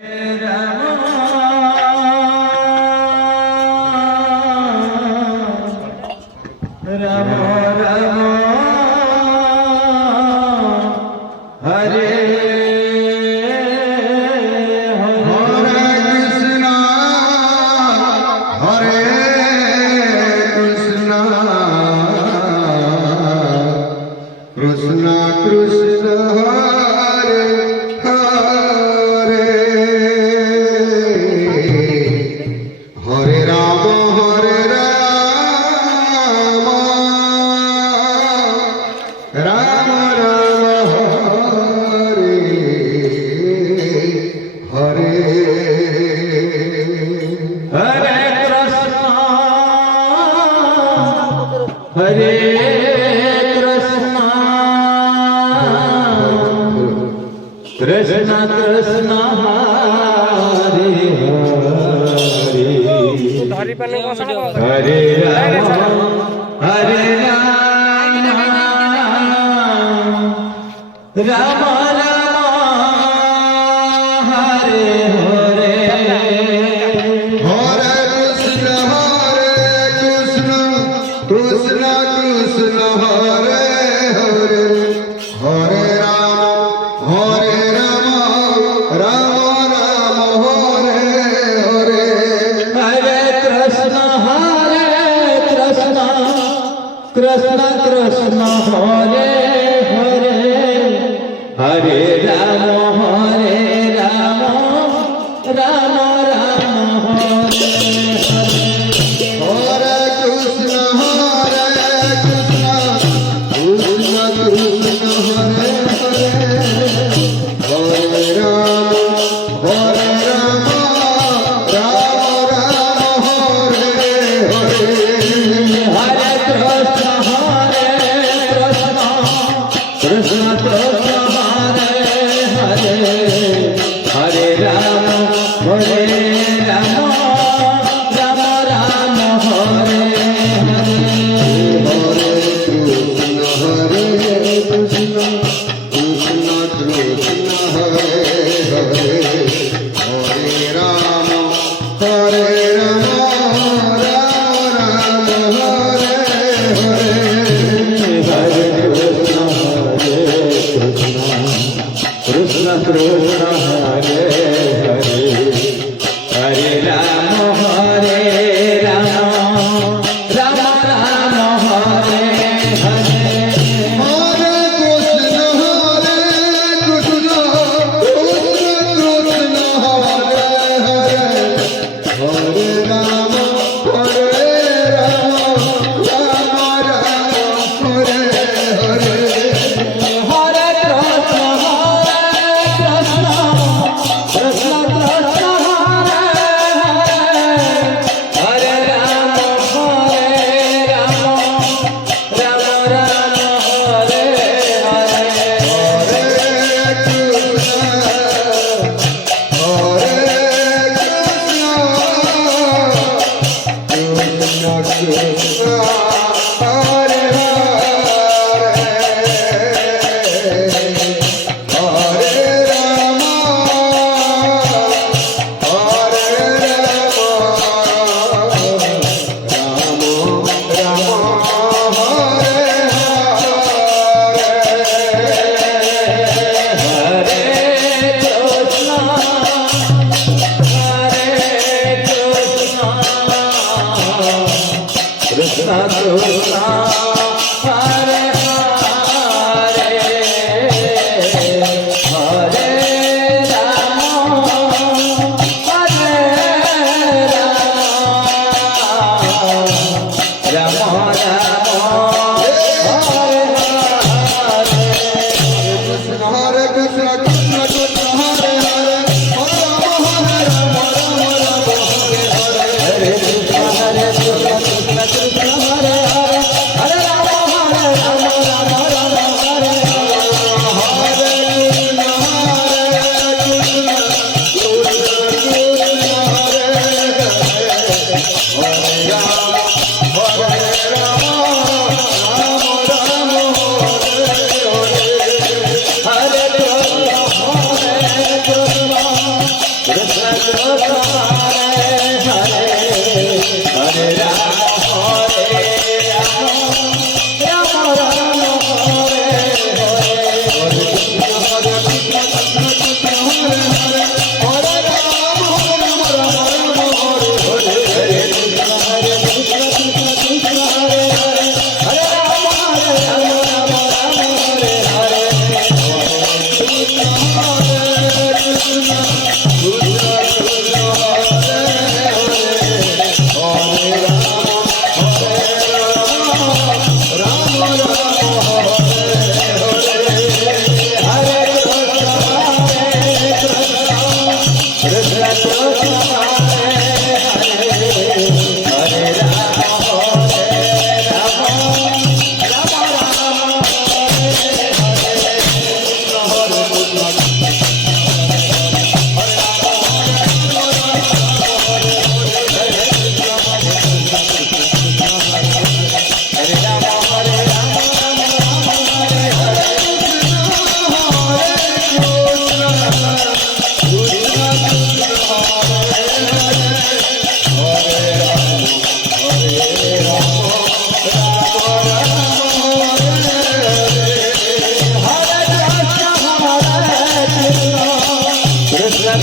Ram Ram Hare Hare Krishna Hare Krishna Krishna Krishna Hare Hare Hare Ram Ram Ram Hare Hare Hare Krishna Hare Krishna Krishna Krishna Hare Hare Hare Ram Hare Ram Ram Ram Hare Hare Hare Krishna Krishna Krishna Hare Hare Hare Ram Ram Ram Hare Hare Hare Krishna Krishna Krishna Hare Hare Hare Ram Ram Ram Hare Hare Krishna Krishna Krishna Hare Hare Hare Ram Ram Ram Hare Hare Hare Krishna Krishna Krishna Hare Hare Hare Ram Ram Ram Hare Hare Hare Krishna Krishna Krishna Krishna Hare Hare Hare Ram Ram Ram Hare Hare Hare Krishna Krishna Krishna Hare Hare Hare Ram Ram Ram Hare Hare Hare Krishna Krishna Krishna Hare Hare Hare Ram Ram Hare Hare Hare Krishna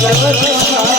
Jagannath